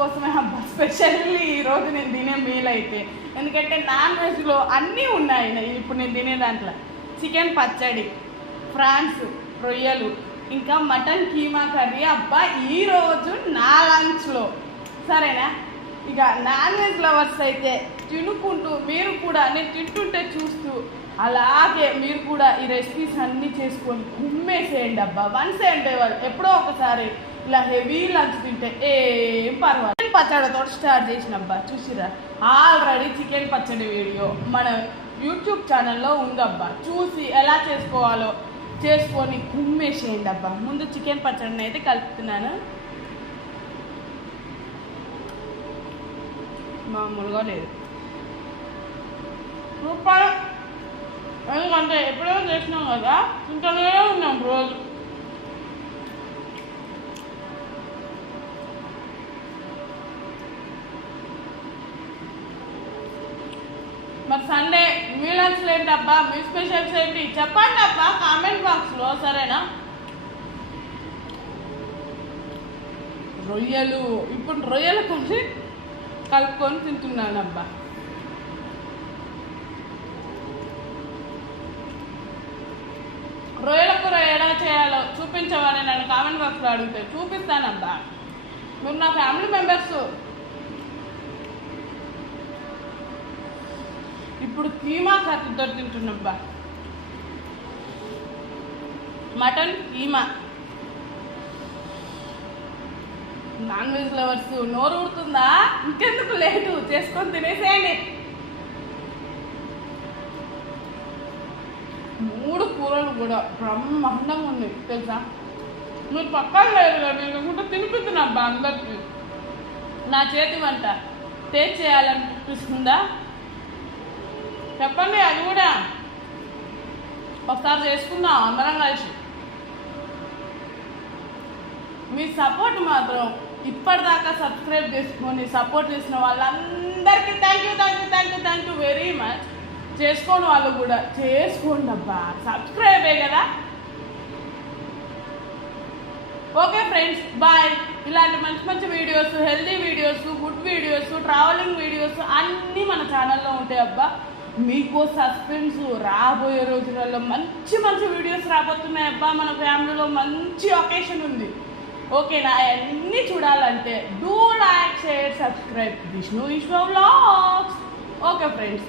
కోసమే అబ్బా స్పెషల్లీ ఈరోజు నేను తినే మీల్ అయితే. ఎందుకంటే నాన్ వెజ్లో అన్నీ ఉన్నాయి ఇప్పుడు నేను తినే దాంట్లో. చికెన్ పచ్చడి, ఫ్రాన్స్, రొయ్యలు, ఇంకా మటన్ కీమా కర్రీ. అబ్బా ఈరోజు నా లంచ్లో సరేనా. ఇక నాన్ వెజ్ లవర్స్ అయితే తినుకుంటూ మీరు కూడా నేను తింటుంటే చూస్తూ అలాగే మీరు కూడా ఈ రెసిపీస్ అన్నీ చేసుకొని కుమ్మేసేయండి అబ్బా. వన్స్ అంటే వాళ్ళు ఎప్పుడో ఒకసారి ఇలా హెవీ లంచ్ తింటే ఏం పర్వాలేదు. చికెన్ పచ్చడితో స్టార్ట్ చేసిన అబ్బా చూసిరా. ఆల్రెడీ చికెన్ పచ్చడి వీడియో మన యూట్యూబ్ ఛానల్లో ఉందబ్బా. చూసి ఎలా చేసుకోవాలో చేసుకొని కుమ్మేసేయండి అబ్బా. ముందు చికెన్ పచ్చడిని అయితే కలుపుతున్నాను. మామూలుగా లేదు, సూపర్. ఎందుకంటే ఎప్పుడైనా చేసినాం కదా, తింటూనే ఉన్నాం రోజు. మరి సండే మీ లంచ్లు ఏంటబ్బా, మీ స్పెషల్స్ ఏంటి చెప్పండి అబ్బా కామెంట్ బాక్స్లో, సరేనా. రొయ్యలు, ఇప్పుడు రొయ్యలు కొంచెం కలుపుకొని తింటున్నాను అబ్బా. రొయ్యల కూర ఎలా చేయాలో చూపించమని నన్ను కామెంట్ బాక్స్లో అడిగితే చూపిస్తానబ్బా. మీరు నా ఫ్యామిలీ మెంబర్స్. ఇప్పుడు కీమా కర్రీతో తింటున్నాబ్బా. Mutton keema. Non veg lovers నోరు ఊరుతుందా? ఇంకెందుకు లేటు, చేసుకొని తినేసేయండి. 3 కూరలు కూడా బ్రహ్మాండంగా ఉన్నాయి తెలుసా. మీరు పక్కన లేదు కదా, నేను తినిపిస్తున్నాబ్బా అందరికి. నా చేతి వంట టేస్ట్ చేయాలనిపిస్తుందా చెప్పండి, అది కూడా ఒకసారి చేసుకుందాం అందరం కలిసి. మీ సపోర్ట్ మాత్రం ఇప్పటిదాకా సబ్స్క్రైబ్ చేసుకొని సపోర్ట్ చేసిన వాళ్ళందరికీ థ్యాంక్ యూ వెరీ మచ్. చేసుకోని వాళ్ళు కూడా చేసుకోండి అబ్బా, సబ్స్క్రైబే కదా. Okay friends, bye. ఇలాంటి మంచి మంచి videos, healthy videos, good videos, traveling videos అన్నీ మన ఛానల్లో ఉంటాయి అబ్బా. మీకు సస్పెన్స్. రాబోయే రోజులలో మంచి మంచి వీడియోస్ రాబోతున్నాయి అబ్బా. మన ఫ్యామిలీలో మంచి ఒకేషన్ ఉంది, ఓకేనా. అన్నీ చూడాలంటే do like, share, subscribe Vishnu విశ్వ వ్లాగ్స్. Okay friends.